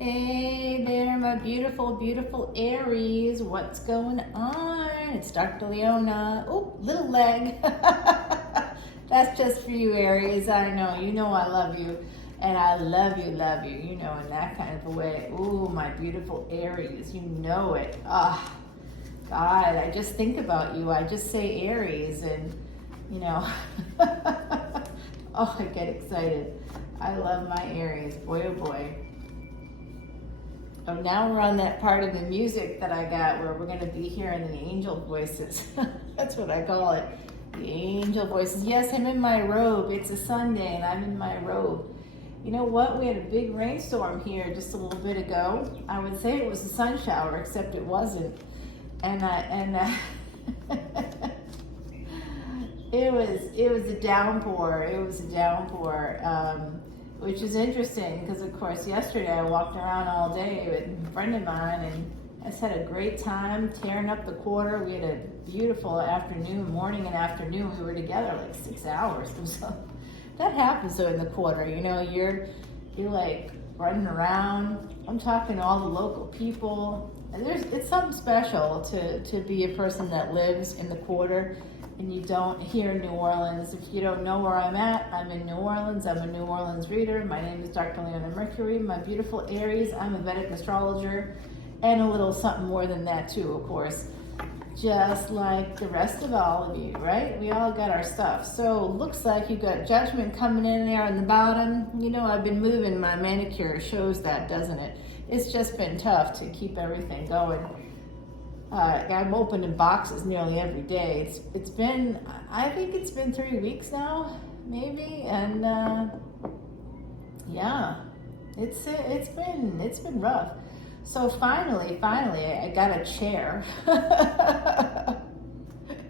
Hey there, my beautiful, beautiful Aries. What's going on? It's Dr. Leona. Oh, little leg. That's just for you, Aries. I know. You know I love you. And I love you, you know, in that kind of a way. Ooh, my beautiful Aries. You know it. Ah, God, I just think about you. I just say Aries and, you know, oh, I get excited. I love my Aries. Boy, oh boy. So now we're on that part of the music that I got where we're going to be hearing the angel voices. That's what I call it. The angel voices. Yes, I'm in my robe. It's a Sunday and I'm in my robe. You know what? We had a big rainstorm here just a little bit ago. I would say it was a sun shower, except it wasn't. And it was a downpour. It was a downpour. Which is interesting because, of course, yesterday I walked around all day with a friend of mine and I just had a great time tearing up the quarter. We had a beautiful afternoon, morning and afternoon. We were together like 6 hours. That happens though in the quarter, you know, you're like running around. I'm talking to all the local people. And it's something special to be a person that lives in the quarter. And you don't here in New Orleans. If you don't know where I'm at, I'm in New Orleans. I'm a New Orleans reader. My name is Dr. Leona Mercury. My beautiful Aries. I'm a Vedic astrologer and a little something more than that too, of course. Just like the rest of all of you, right? We all got our stuff. So looks like you got judgment coming in there on the bottom. You know, I've been moving my manicure. Shows that, doesn't it? It's just been tough to keep everything going. I'm opening boxes nearly every day. It's been, I think it's been 3 weeks now, maybe, and yeah, it's been rough. So finally, I got a chair.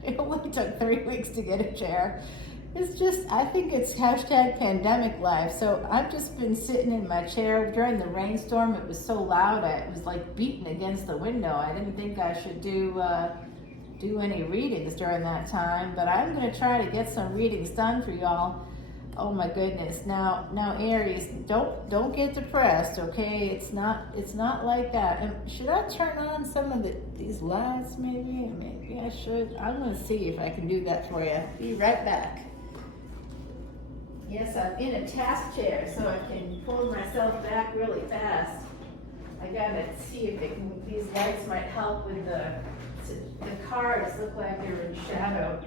It only took 3 weeks to get a chair. It's just, I think it's #pandemic life. So I've just been sitting in my chair during the rainstorm. It was so loud, it was like beating against the window. I didn't think I should do any readings during that time, but I'm gonna try to get some readings done for y'all. Oh my goodness. Now Aries, don't get depressed, okay? It's not like that. And should I turn on some of these lights maybe? Maybe I should. I'm gonna see if I can do that for you. Be right back. Yes, I'm in a task chair, so I can pull myself back really fast. I gotta see if these lights might help with the cards look like they're in shadow.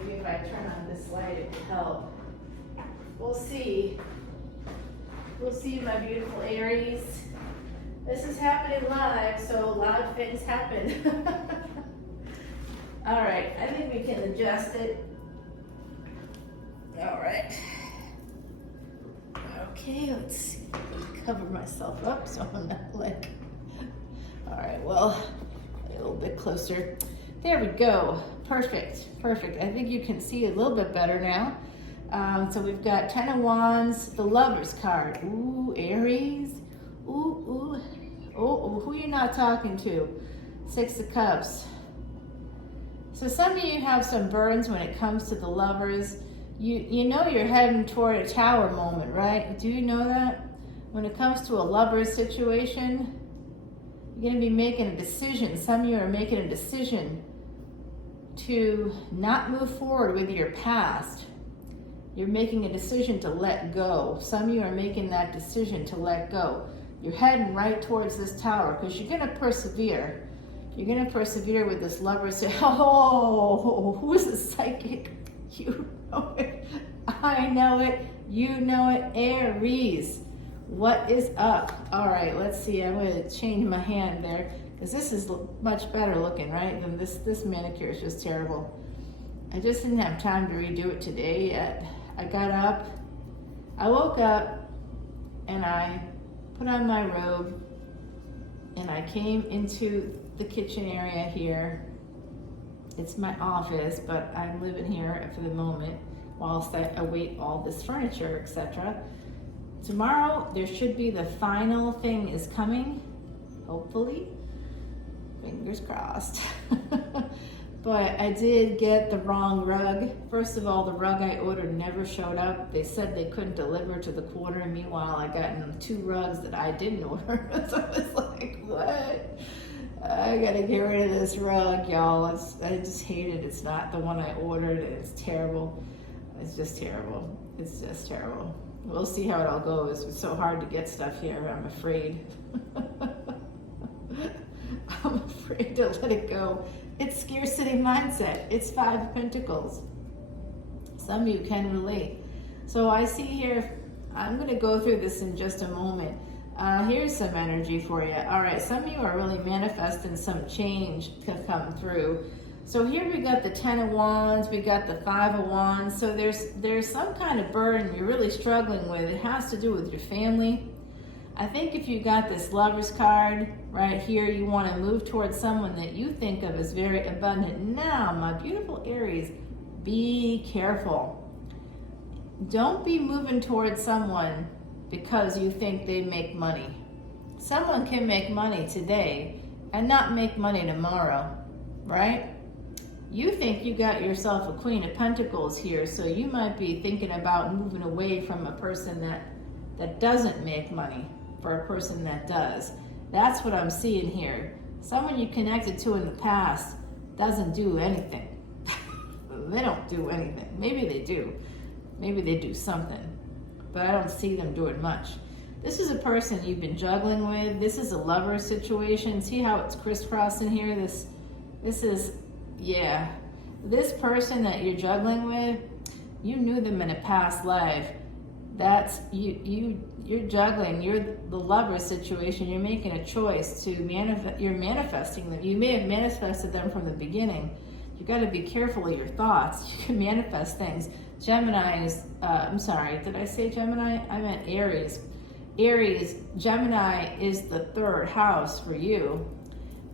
Maybe if I turn on this light, it could help. We'll see. We'll see, my beautiful Aries. This is happening live, so a lot of things happen. All right, I think we can adjust it. All right. Okay, let's see. Cover myself up so I'm not like. All right, well, a little bit closer. There we go. Perfect. I think you can see a little bit better now. So we've got 10 of Wands, the Lovers card. Ooh, Aries. Ooh. Oh, who you not talking to? 6 of Cups. So some of you have some burns when it comes to the lovers. You know you're heading toward a tower moment, right? Do you know that? When it comes to a lover's situation, you're going to be making a decision. Some of you are making a decision to not move forward with your past. You're making a decision to let go. Some of you are making that decision to let go. You're heading right towards this tower because you're going to persevere. You're going to persevere with this lover. Say, oh, who's a psychic? You know it. I know it. You know it. Aries. What is up? All right, let's see. I'm going to change my hand there because this is much better looking, right? Than this manicure is just terrible. I just didn't have time to redo it today yet. I got up. I woke up and I put on my robe and I came into the kitchen area here. It's my office, but I'm living here for the moment whilst I await all this furniture, etc. Tomorrow, there should be the final thing is coming, hopefully. Fingers crossed. but I did get the wrong rug. First of all, the rug I ordered never showed up. They said they couldn't deliver to the quarter, and meanwhile I got 2 rugs that I didn't order. So I was like, what? I gotta get rid of this rug, y'all. I just hate it. It's not the one I ordered, and it's terrible. It's just terrible. It's just terrible. We'll see how it all goes. It's so hard to get stuff here, I'm afraid. I'm afraid to let it go. It's scarcity mindset. It's 5 of Pentacles. Some of you can relate. So I see here, I'm going to go through this in just a moment. Here's some energy for you. All right, some of you are really manifesting some change to come through. So here we got the 10 of Wands, we got the 5 of Wands. So there's some kind of burden you're really struggling with. It has to do with your family. I think if you got this Lover's card right here, you want to move towards someone that you think of as very abundant. Now, my beautiful Aries, be careful. Don't be moving towards someone because you think they make money. Someone can make money today and not make money tomorrow, right? You think you got yourself a Queen of Pentacles here, so you might be thinking about moving away from a person that doesn't make money for a person that does. That's what I'm seeing here. Someone you connected to in the past doesn't do anything. They don't do anything. Maybe they do. Maybe they do something, but I don't see them doing much. This is a person you've been juggling with. This is a lover situation. See how it's crisscrossing here? This is, yeah. This person that you're juggling with, you knew them in a past life. That's you're juggling. You're the lover situation. You're making a choice to manifest. You're manifesting them. You may have manifested them from the beginning. You got to be careful of your thoughts. You can manifest things. Gemini is. I'm sorry. Did I say Gemini? I meant Aries. Aries. Gemini is the 3rd house for you,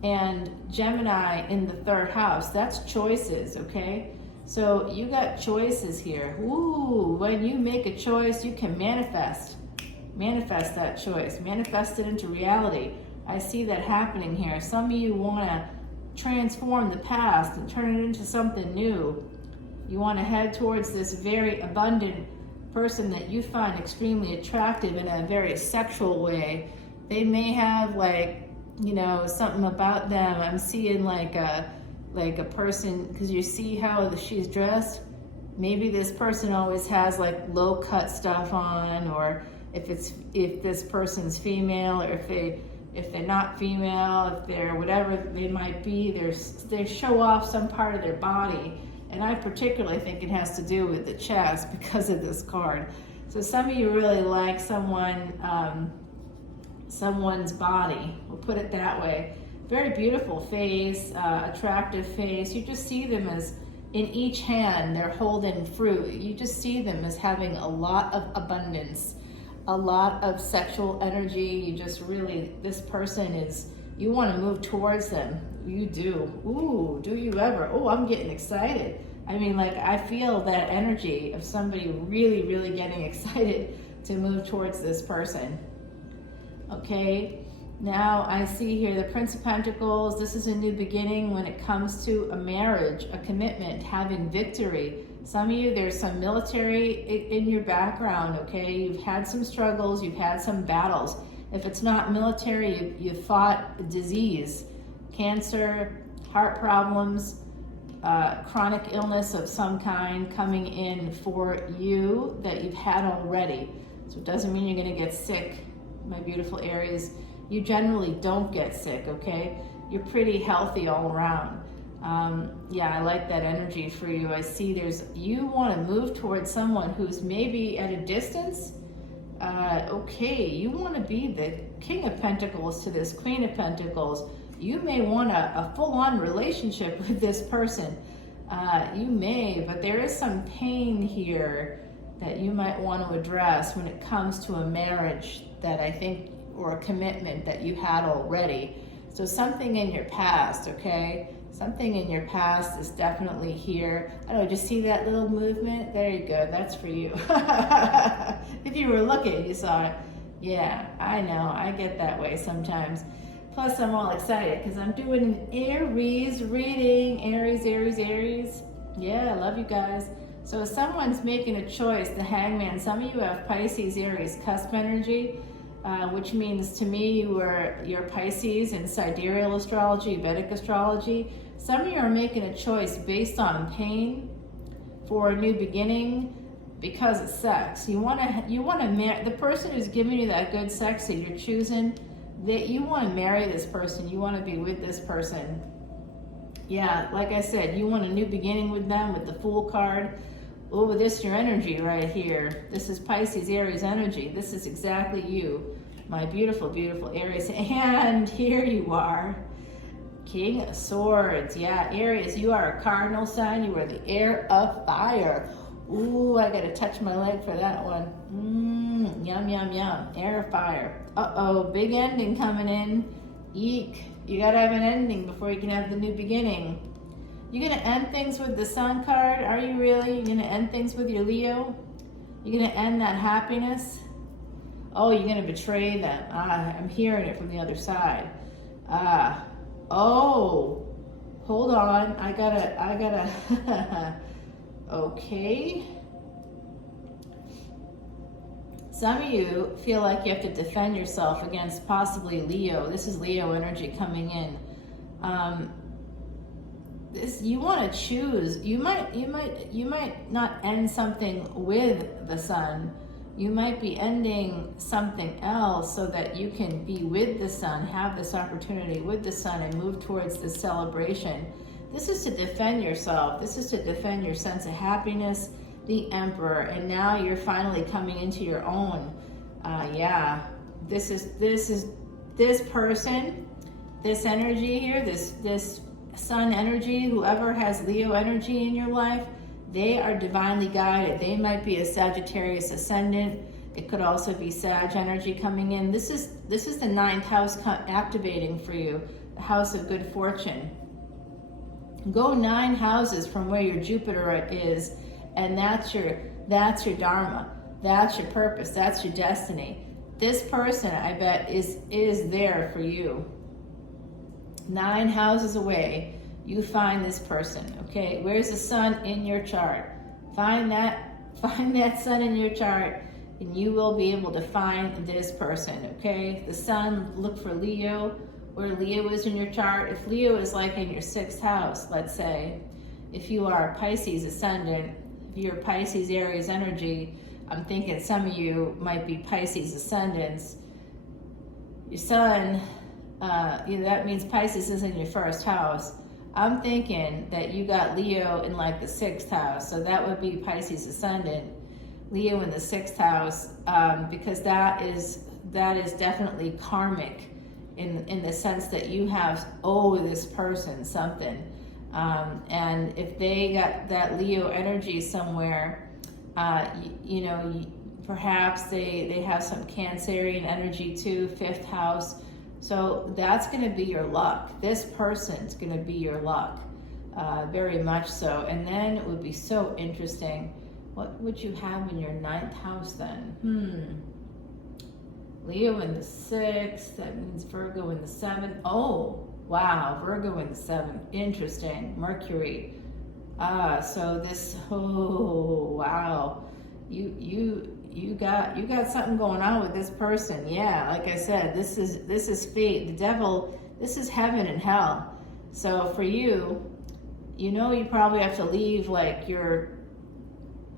and Gemini in the 3rd house. That's choices. Okay. So you got choices here. Ooh, when you make a choice, you can manifest that choice, manifest it into reality. I see that happening here. Some of you want to transform the past and turn it into something new. You want to head towards this very abundant person that you find extremely attractive in a very sexual way. They may have something about them. I'm seeing like a person, because you see how she's dressed. Maybe this person always has like low cut stuff on, or if this person's female, or if they're not female, if they're whatever they might be, they show off some part of their body. And I particularly think it has to do with the chest because of this card. So some of you really like someone's body, we'll put it that way. Very beautiful face, attractive face. You just see them as, in each hand, they're holding fruit. You just see them as having a lot of abundance, a lot of sexual energy. You just really, this person is, you want to move towards them. You do. Ooh, do you ever? Oh, I'm getting excited. I mean, I feel that energy of somebody really, really getting excited to move towards this person. Okay. Now I see here the Prince of Pentacles. This is a new beginning when it comes to a marriage, a commitment, having victory. Some of you, there's some military in your background, okay? You've had some struggles, you've had some battles. If it's not military, you fought disease, cancer, heart problems, chronic illness of some kind coming in for you that you've had already. So it doesn't mean you're gonna get sick, my beautiful Aries. You generally don't get sick, okay? You're pretty healthy all around. Yeah, I like that energy for you. I see you want to move towards someone who's maybe at a distance. Okay, you want to be the King of Pentacles to this Queen of Pentacles. You may want a full-on relationship with this person. You may, but there is some pain here that you might want to address when it comes to a marriage that I think, or a commitment that you had already. So something in your past, okay? Something in your past is definitely here. I don't know, just see that little movement? There you go, that's for you. If you were looking, you saw it. Yeah, I know, I get that way sometimes. Plus, I'm all excited because I'm doing an Aries reading. Aries, Aries, Aries. Yeah, I love you guys. So someone's making a choice, the Hangman. Some of you have Pisces, Aries, cusp energy, which means to me you're Pisces in sidereal astrology, Vedic astrology. Some of you are making a choice based on pain for a new beginning because of sex. You want to marry the person who's giving you that good sex that you're choosing. That you want to marry this person. You want to be with this person. Yeah, like I said, you want a new beginning with them with the Fool card. Oh, this is your energy right here. This is Pisces, Aries energy. This is exactly you, my beautiful, beautiful Aries. And here you are, King of Swords. Yeah, Aries, you are a cardinal sign. You are the air of fire. Ooh, I gotta touch my leg for that one. Yum, yum, yum. Air of fire. Uh-oh, big ending coming in. Eek. You gotta have an ending before you can have the new beginning. You're gonna end things with the Sun card? Are you really? You're gonna end things with your Leo? You're gonna end that happiness? Oh, you're gonna betray them. I'm hearing it from the other side. Oh, hold on. I gotta, okay. Some of you feel like you have to defend yourself against possibly Leo. This is Leo energy coming in. You want to choose. You might not end something with the Sun. You might be ending something else so that you can be with the Sun, have this opportunity with the Sun, and move towards this celebration. This is to defend yourself. This is to defend your sense of happiness, the Emperor, and now you're finally coming into your own. Yeah, this person, this energy here, this Sun energy, whoever has Leo energy in your life, they are divinely guided. They might be a Sagittarius ascendant. It could also be Sag energy coming in. This is the 9th house activating for you, the house of good fortune. Go 9 houses from where your Jupiter is, and that's your dharma, that's your purpose, that's your destiny. This person, I bet, is there for you. 9 houses away, you find this person. Okay, where's the Sun in your chart? Find that Sun in your chart, and you will be able to find this person. Okay, the Sun, look for Leo, where Leo is in your chart. If Leo is like in your 6th house, let's say, if you are Pisces ascendant, if you're Pisces Aries energy, I'm thinking some of you might be Pisces ascendants. Your Sun, that means Pisces is in your 1st house. I'm thinking that you got Leo in like the 6th house, so that would be Pisces ascendant, Leo in the 6th house, because that is definitely karmic in the sense that you have this person something, and if they got that Leo energy somewhere, perhaps they have some Cancerian energy too, 5th house. So that's going to be your luck. This person's going to be your luck, very much so. And then it would be so interesting. What would you have in your 9th house then? Leo in the 6th. That means Virgo in the 7th. Oh, wow. Virgo in the 7th. Interesting. Mercury. So this. Oh, wow. You got something going on with this person. Yeah, like I said, this is fate. The devil, this is heaven and hell. So for you, you probably have to leave like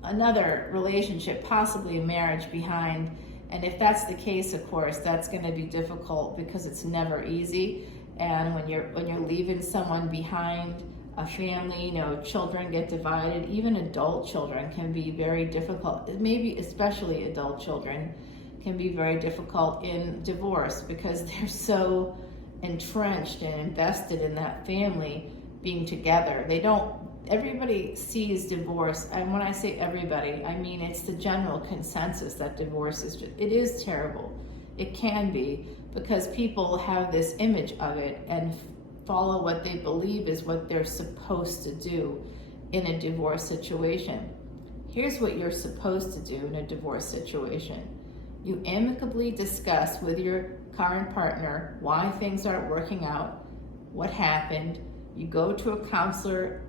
another relationship, possibly a marriage behind. And if that's the case, of course, that's going to be difficult because it's never easy. And when you're leaving someone behind, a family, children get divided. Even adult children can be very difficult. Maybe especially adult children can be very difficult in divorce because they're so entrenched and invested in that family being together. Everybody sees divorce, and when I say everybody, I mean it's the general consensus that divorce it is terrible. It can be, because people have this image of it and follow what they believe is what they're supposed to do in a divorce situation. Here's what you're supposed to do in a divorce situation. You amicably discuss with your current partner why things aren't working out, what happened. You go to a counselor,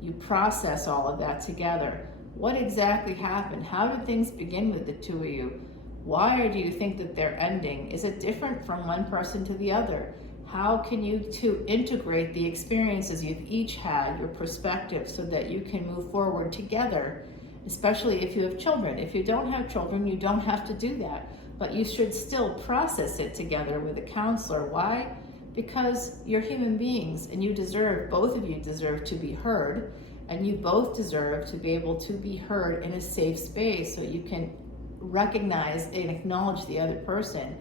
you process all of that together. What exactly happened? How did things begin with the two of you? Why do you think that they're ending? Is it different from one person to the other? How can you two integrate the experiences you've each had, your perspective, so that you can move forward together, especially if you have children. If you don't have children, you don't have to do that, but you should still process it together with a counselor. Why? Because you're human beings and you deserve, both of you deserve to be heard, and you both deserve to be able to be heard in a safe space so you can recognize and acknowledge the other person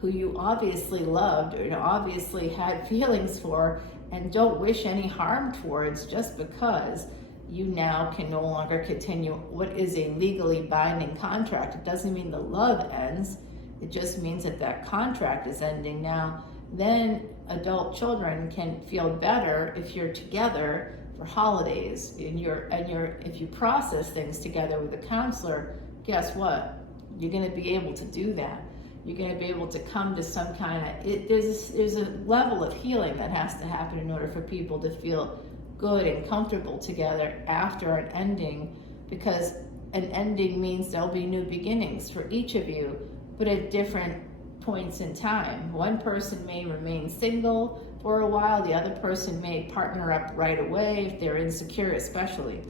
who you obviously loved or obviously had feelings for and don't wish any harm towards just because you now can no longer continue what is a legally binding contract. It doesn't mean the love ends. It just means that that contract is ending now. Then adult children can feel better if you're together for holidays and if you process things together with a counselor. Guess what? You're going to be able to do that. You're going to be able to come to some kind of, there's a level of healing that has to happen in order for people to feel good and comfortable together after an ending, because an ending means there'll be new beginnings for each of you, but at different points in time. One person may remain single for a while, the other person may partner up right away if they're insecure especially,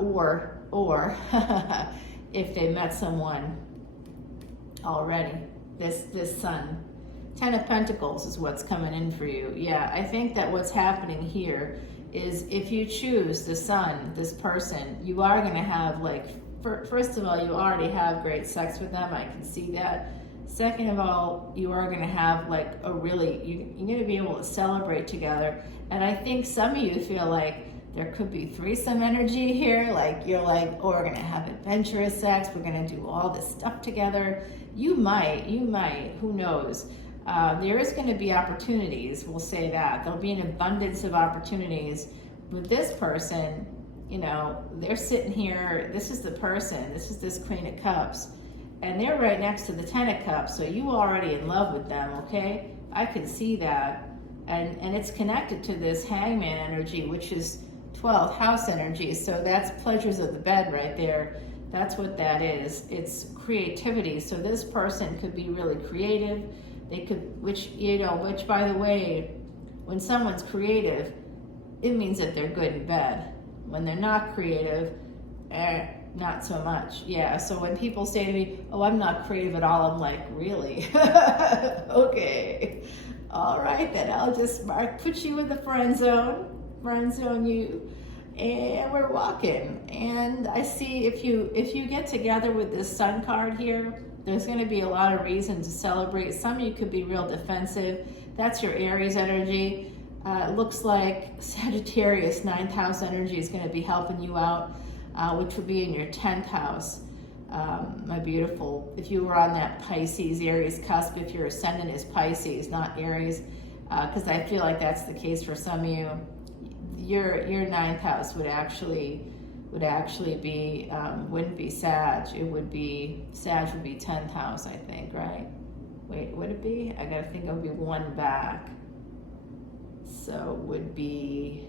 or if they met someone already. This sun. 10 of Pentacles is what's coming in for you. Yeah, I think that what's happening here is if you choose the sun, this person, you are going to have, like, first of all, you already have great sex with them. I can see that. Second of all, you are going to have, like, you're going to be able to celebrate together. And I think some of you feel like there could be threesome energy here. Like, you're like, oh, we're going to have adventurous sex. We're going to do all this stuff together. You might, who knows? There is going to be opportunities, we'll say that. There'll be an abundance of opportunities. With this person, you know, they're sitting here, this is the person, this is this Queen of Cups, and they're right next to the 10 of Cups, so you already in love with them, okay? I can see that. And it's connected to this Hangman energy, which is 12th house energy, so that's pleasures of the bed right there. That's what that is. It's creativity. So this person could be really creative. They could, which by the way, when someone's creative, it means that they're good in bed. When they're not creative, not so much. Yeah, so when people say to me, oh, I'm not creative at all, I'm like, really? Okay. All right, then I'll just put you in the friend zone you, and we're walking. And I see if you get together with this Sun card here, there's going to be a lot of reason to celebrate. Some of you could be real defensive. That's your Aries energy. It looks like Sagittarius 9th house energy is going to be helping you out, which would be in your 10th house. My beautiful, if you were on that Pisces Aries cusp, if your ascendant is Pisces, not Aries, because I feel like that's the case for some of you, your 9th house would actually be, wouldn't be Sag, it would be, Sag would be 10th house, I think, right? Wait, would it be? I gotta think it would be one back. So would be,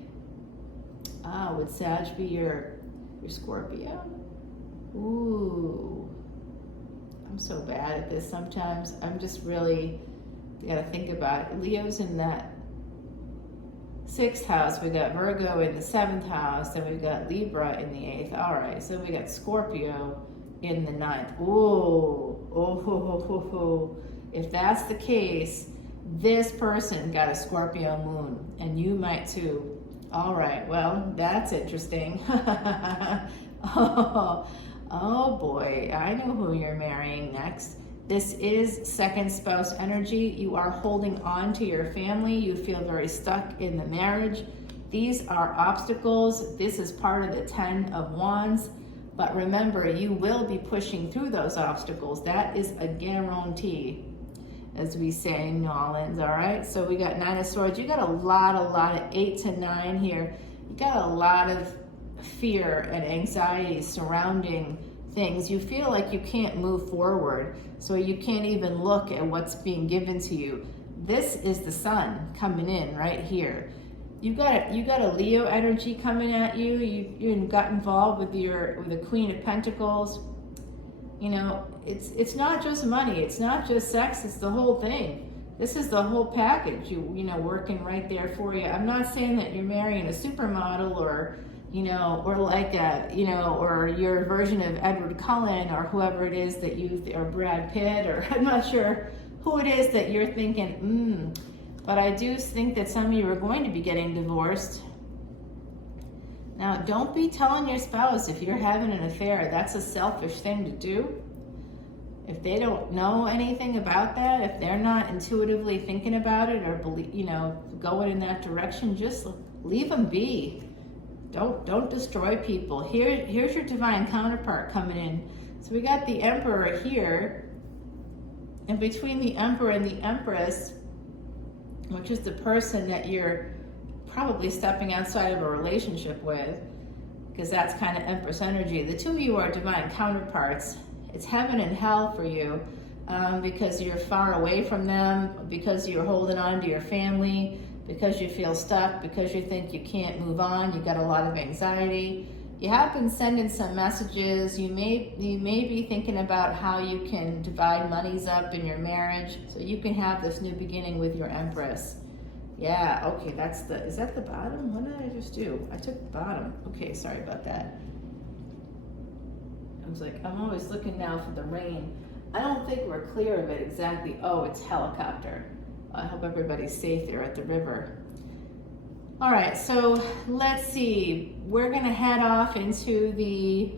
would Sag be your Scorpio? Ooh, I'm so bad at this sometimes. I'm just really, you gotta think about it. Leo's in that 6th house, we got Virgo in the 7th house, then we've got Libra in the 8th. All right, so we got Scorpio in the 9th. Oh, if that's the case, this person got a Scorpio moon, and you might too. All right, well, that's interesting. Oh boy, I know who you're marrying next. This is second spouse energy. You are holding on to your family. You feel very stuck in the marriage. These are obstacles. This is part of the 10 of Wands. But remember, you will be pushing through those obstacles. That is a guarantee, as we say in New Orleans, all right? So we got 9 of Swords. You got a lot of 8 to 9 here. You got a lot of fear and anxiety surrounding things, you feel like you can't move forward, so you can't even look at what's being given to you. This is the sun coming in right here. You got a Leo energy coming at you. You got involved with the Queen of Pentacles. You know, it's not just money, it's not just sex, it's the whole thing. This is the whole package, you know, working right there for you. I'm not saying that you're marrying a supermodel or, you know, or like a, you know, or your version of Edward Cullen or whoever it is that you, or Brad Pitt, or I'm not sure who it is that you're thinking, but I do think that some of you are going to be getting divorced. Now, don't be telling your spouse if you're having an affair. That's a selfish thing to do. If they don't know anything about that, if they're not intuitively thinking about it or you know, going in that direction, just leave them be. Don't destroy people. Here's your divine counterpart coming in. So we got the Emperor here, and between the Emperor and the Empress, which is the person that you're probably stepping outside of a relationship with, because that's kind of Empress energy. The two of you are divine counterparts. It's heaven and hell for you, because you're far away from them, because you're holding on to your family, because you feel stuck, because you think you can't move on. You got a lot of anxiety. You have been sending some messages. You may be thinking about how you can divide monies up in your marriage so you can have this new beginning with your Empress. Yeah, okay, is that the bottom? What did I just do? I took the bottom. Okay, sorry about that. I was like, I'm always looking now for the rain. I don't think we're clear of it exactly. Oh, it's helicopter. I hope everybody's safe there at the river. All right, so let's see. We're gonna head off into the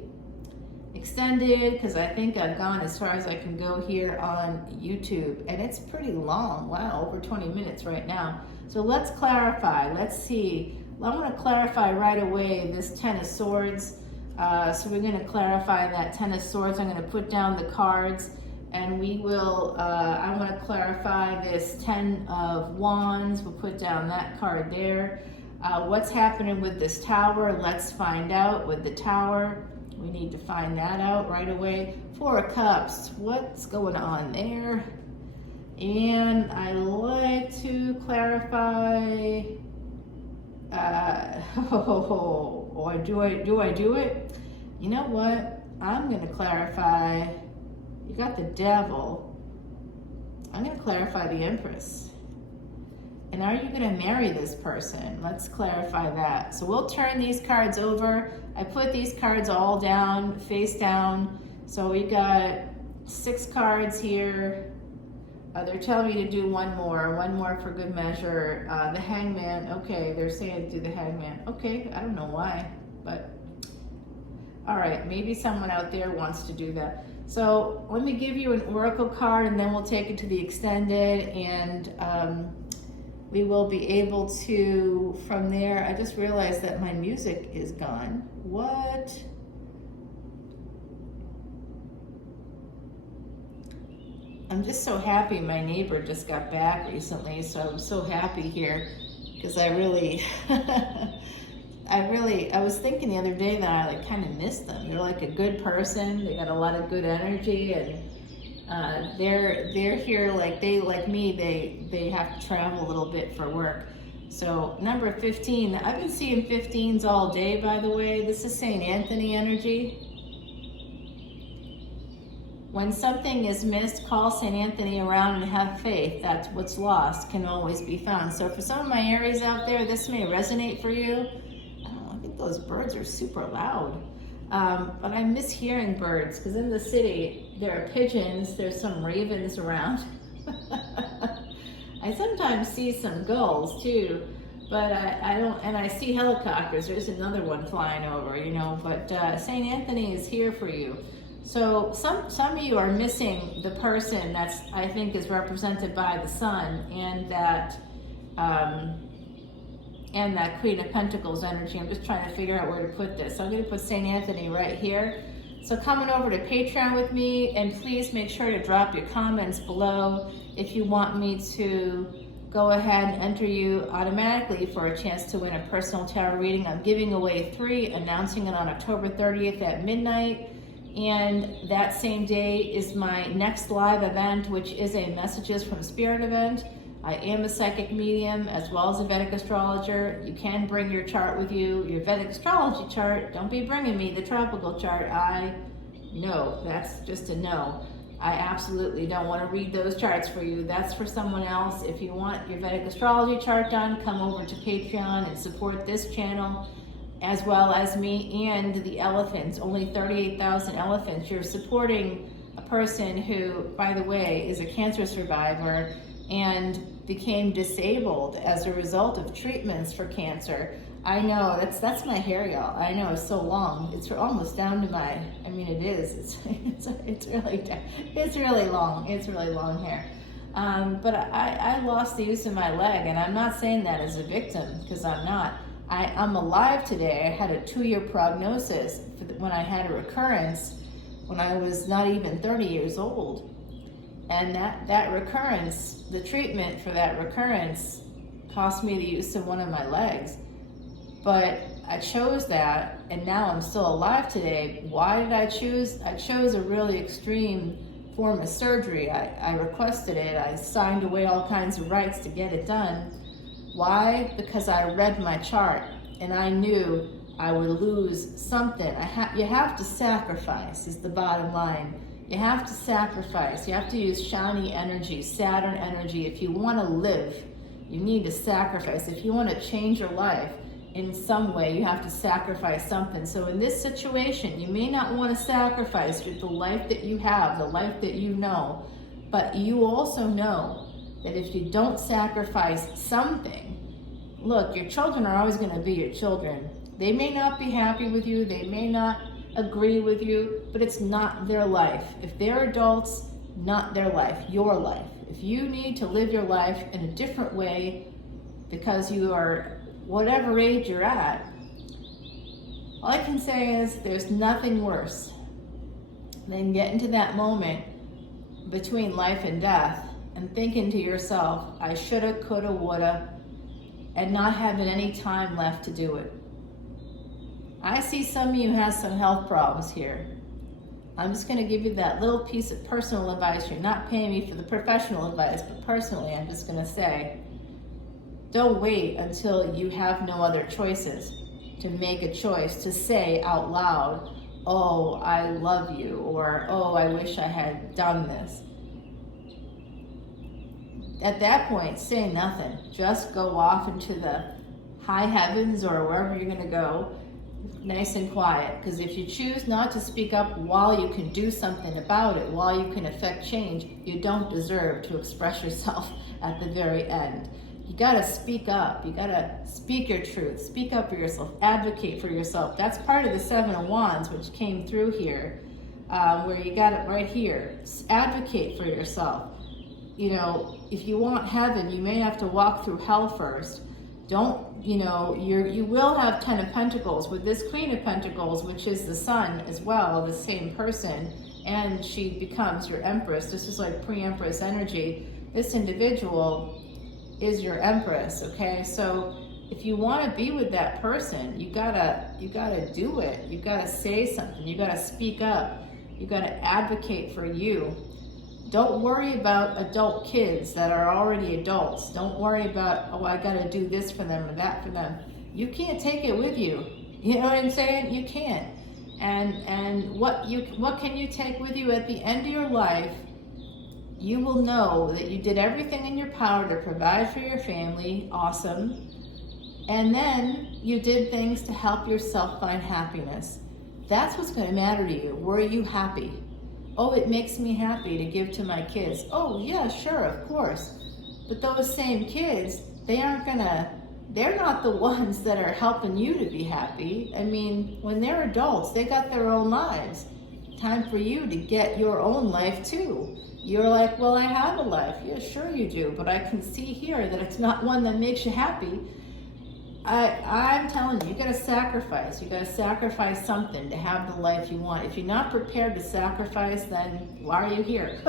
extended, because I think I've gone as far as I can go here on YouTube, and it's pretty long. Wow, over 20 minutes right now. So let's clarify. Let's see. I want to clarify right away this Ten of Swords. So we're going to clarify that Ten of Swords. I'm going to put down the cards, and we will, I want to clarify this Ten of Wands. We'll put down that card there. What's happening with this Tower? Let's find out with the Tower. We need to find that out right away. Four of Cups. What's going on there? And I like to clarify. Do I do it? You know what? I'm going to clarify. You got the Devil. I'm going to clarify the Empress. And are you going to marry this person? Let's clarify that. So we'll turn these cards over. I put these cards all down, face down. So we got 6 cards here. They're telling me to do one more for good measure. The Hangman, okay, they're saying do the Hangman. Okay, I don't know why, but all right, maybe someone out there wants to do that. So let me give you an oracle card, and then we'll take it to the extended, and we will be able to, from there, I just realized that my music is gone. What? I'm just so happy my neighbor just got back recently, so I'm so happy here, because I was thinking the other day that I like kind of missed them. They're like a good person. They got a lot of good energy, and they're here like me. They have to travel a little bit for work. So number 15, I've been seeing 15s all day, by the way. This is St. Anthony energy. When something is missed, call St. Anthony around and have faith. That's what's lost can always be found. So for some of my Aries out there, this may resonate for you. I don't know, I think those birds are super loud. But I miss hearing birds, because in the city, there are pigeons, there's some ravens around. I sometimes see some gulls too, but I don't, and I see helicopters. There's another one flying over, you know, but St. Anthony is here for you. So some of you are missing the person that's, I think, is represented by the Sun and that Queen of Pentacles energy. I'm just trying to figure out where to put this. So I'm going to put St. Anthony right here. So coming over to Patreon with me, and please make sure to drop your comments below if you want me to go ahead and enter you automatically for a chance to win a personal tarot reading. I'm giving away 3, announcing it on October 30th at midnight. And that same day is my next live event, which is a Messages from Spirit event. I am a psychic medium as well as a Vedic astrologer. You can bring your chart with you, your Vedic astrology chart. Don't be bringing me the tropical chart. No, that's just a no. I absolutely don't want to read those charts for you. That's for someone else. If you want your Vedic astrology chart done, come over to Patreon and support this channel, as well as me and the elephants. Only 38,000 elephants. You're supporting a person who, by the way, is a cancer survivor and became disabled as a result of treatments for cancer. I know, that's my hair, y'all. I know, it's so long. It's almost down to my, I mean, it is. It's really long. It's really long hair. But I lost the use of my leg, and I'm not saying that as a victim, because I'm not. I'm alive today. I had a 2-year prognosis when I had a recurrence when I was not even 30 years old. And that recurrence, the treatment for that recurrence cost me the use of one of my legs. But I chose that, and now I'm still alive today. Why did I choose? I chose a really extreme form of surgery. I requested it. I signed away all kinds of rights to get it done. Why? Because I read my chart, and I knew I would lose something. You have to sacrifice, is the bottom line. You have to sacrifice. You have to use Shani energy, Saturn energy. If you want to live, you need to sacrifice. If you want to change your life in some way, you have to sacrifice something. So in this situation, you may not want to sacrifice the life that you have, the life that you know, but you also know that if you don't sacrifice something, look, your children are always going to be your children. They may not be happy with you, they may not agree with you, but it's not their life. If they're adults, not their life, your life. If you need to live your life in a different way because you are whatever age you're at, all I can say is there's nothing worse than getting to that moment between life and death and thinking to yourself, I shoulda, coulda, woulda, and not having any time left to do it. I see some of you have some health problems here. I'm just going to give you that little piece of personal advice. You're not paying me for the professional advice, but personally, I'm just going to say, don't wait until you have no other choices to make a choice, to say out loud, oh, I love you, or oh, I wish I had done this. At that point, say nothing. Just go off into the high heavens or wherever you're going to go, nice and quiet. Because if you choose not to speak up while you can do something about it, while you can affect change, you don't deserve to express yourself at the very end. You got to speak up. You got to speak your truth. Speak up for yourself. Advocate for yourself. That's part of the 7 of Wands, which came through here, where you got it right here. Advocate for yourself. You know, if you want heaven, you may have to walk through hell first. Don't, you will have 10 of Pentacles with this Queen of Pentacles, which is the Sun as well, the same person, and she becomes your Empress. This is like pre-Empress energy. This individual is your Empress, okay? So if you want to be with that person, you gotta do it. You gotta say something. You gotta speak up. You gotta advocate for you. Don't worry about adult kids that are already adults. Don't worry about, oh, I gotta do this for them or that for them. You can't take it with you. You know what I'm saying? You can't. And what can you take with you at the end of your life? You will know that you did everything in your power to provide for your family. Awesome. And then you did things to help yourself find happiness. That's what's going to matter to you. Were you happy? Oh, it makes me happy to give to my kids. Oh, yeah, sure, of course. But those same kids, they're not the ones that are helping you to be happy. I mean, when they're adults, they got their own lives. Time for you to get your own life too. You're like, well, I have a life. Yeah, sure you do. But I can see here that it's not one that makes you happy. I'm telling you, you got to sacrifice. You got to sacrifice something to have the life you want. If you're not prepared to sacrifice, then why are you here?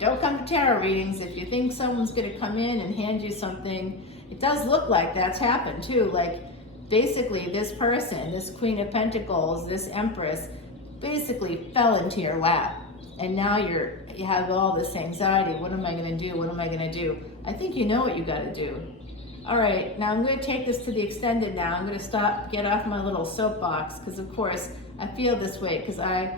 Don't come to tarot readings. If you think someone's going to come in and hand you something, it does look like that's happened too. Like basically this person, this Queen of Pentacles, this Empress, basically fell into your lap. And now you have all this anxiety. What am I going to do? What am I going to do? I think you know what you got to do. All right, now I'm going to take this to the extended now. I'm going to get off my little soapbox, because of course I feel this way because I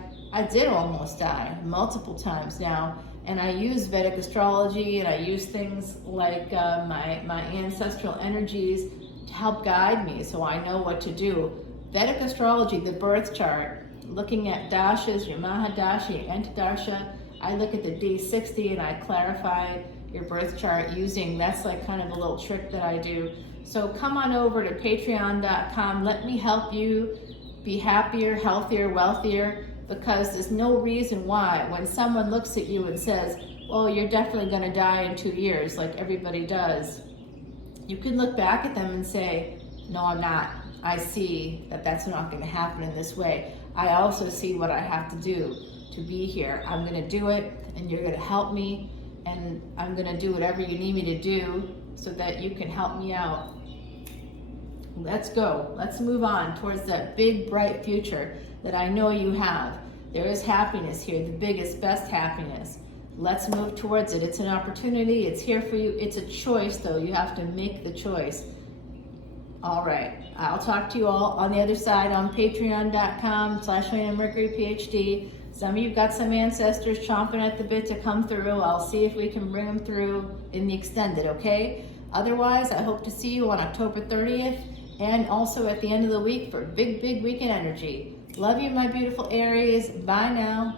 did almost die multiple times now. And I use Vedic astrology, and I use things like my ancestral energies to help guide me, so I know what to do. Vedic astrology, the birth chart, looking at dashas, your Mahadasha, your Antardasha. I look at the D60 and I clarify your birth chart using, that's like kind of a little trick that I do. So come on over to patreon.com. Let me help you be happier, healthier, wealthier, because there's no reason why when someone looks at you and says, well, you're definitely going to die in 2 years, like everybody does, you can look back at them and say, no, I'm not. I see that that's not going to happen in this way. I also see what I have to do to be here. I'm going to do it, and you're going to help me, and I'm going to do whatever you need me to do so that you can help me out. Let's go. Let's move on towards that big, bright future that I know you have. There is happiness here, the biggest, best happiness. Let's move towards it. It's an opportunity. It's here for you. It's a choice, though. You have to make the choice. All right. I'll talk to you all on the other side on patreon.com/leonamercuryphd. Some of you got some ancestors chomping at the bit to come through. I'll see if we can bring them through in the extended, okay? Otherwise, I hope to see you on October 30th and also at the end of the week for big, big weekend energy. Love you, my beautiful Aries. Bye now.